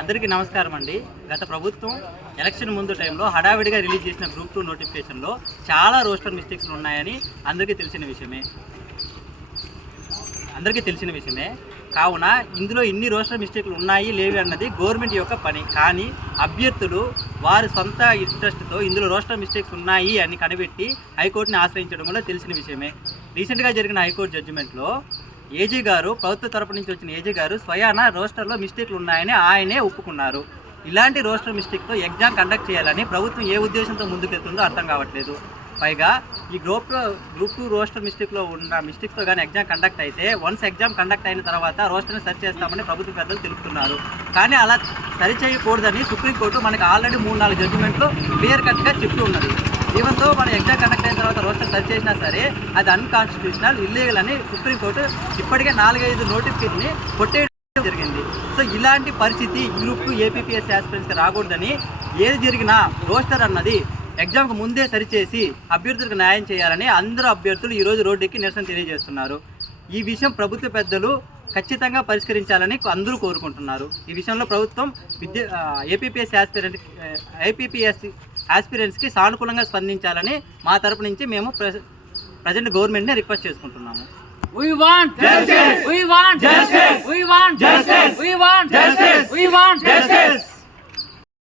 అందరికీ నమస్కారం అండి. గత ప్రభుత్వం ఎలక్షన్ ముందు టైంలో హడావిడిగా రిలీజ్ చేసిన గ్రూప్ 2 నోటిఫికేషన్లో చాలా రోస్టర్ మిస్టేక్స్ ఉన్నాయని అందరికీ తెలిసిన విషయమే. కావున ఇందులో ఇన్ని రోస్టర్ మిస్టేక్లు ఉన్నాయి లేవి అన్నది గవర్నమెంట్ యొక్క పని. కానీ అభ్యర్థులు వారి సొంత ఇంట్రెస్ట్తో ఇందులో రోస్టర్ మిస్టేక్స్ ఉన్నాయి అని కనిపెట్టి హైకోర్టుని ఆశ్రయించడం కూడా తెలిసిన విషయమే. రీసెంట్గా జరిగిన హైకోర్టు జడ్జిమెంట్లో ఏజీ గారు, ప్రభుత్వ తరపు నుంచి వచ్చిన ఏజీ గారు స్వయాన రోస్టర్లో మిస్టేక్లు ఉన్నాయని ఆయనే ఒప్పుకున్నారు. ఇలాంటి రోస్టర్ మిస్టేక్తో ఎగ్జామ్ కండక్ట్ చేయాలని ప్రభుత్వం ఏ ఉద్దేశంతో ముందుకెళ్తుందో అర్థం కావట్లేదు. పైగా ఈ గ్రూప్ 2 రోస్టర్ మిస్టేక్లో ఉన్న మిస్టేక్తో కానీ ఎగ్జామ్ కండక్ట్ అయితే వన్స్ ఎగ్జామ్ కండక్ట్ అయిన తర్వాత రోస్టర్ని సరి చేస్తామని ప్రభుత్వ పెద్దలు తెలుపుతున్నారు. కానీ అలా సరి చేయకూడదని సుప్రీంకోర్టు మనకి ఆల్రెడీ 3-4 జడ్జిమెంట్లు క్లియర్ కట్గా చెప్తూ ఉన్నది. ఈవెన్తో మన ఎగ్జామ్ కండక్ట్ అయిన తర్వాత రోస్టర్ సరి చేసినా సరే అది అన్కాన్స్టిట్యూషనల్, ఇల్లీగల్ అని సుప్రీంకోర్టు ఇప్పటికే 4-5 నోటిఫికేషన్ని కొట్టేయడం జరిగింది. సో ఇలాంటి పరిస్థితి గ్రూప్ 2 ఏపీపీఎస్సీ ఆస్పిరెంట్స్కి రాకూడదని ఏది జరిగినా రోస్టర్ అన్నది ఎగ్జామ్కు ముందే సరిచేసి అభ్యర్థులకు న్యాయం చేయాలని అందరూ అభ్యర్థులు ఈరోజు రోడ్డెక్కి నిరసన తెలియజేస్తున్నారు. ఈ విషయం ప్రభుత్వ పెద్దలు ఖచ్చితంగా పరిష్కరించాలని అందరూ కోరుకుంటున్నారు. ఈ విషయంలో ప్రభుత్వం ఏపీపీఎస్సీ ఆస్పిరెంట్స్కి సానుకూలంగా స్పందించాలని మా తరపు నుంచి మేము ప్రజెంట్ గవర్నమెంట్ని రిక్వెస్ట్ చేసుకుంటున్నాము. We want justice. We want justice. We want justice. We want justice. We want justice.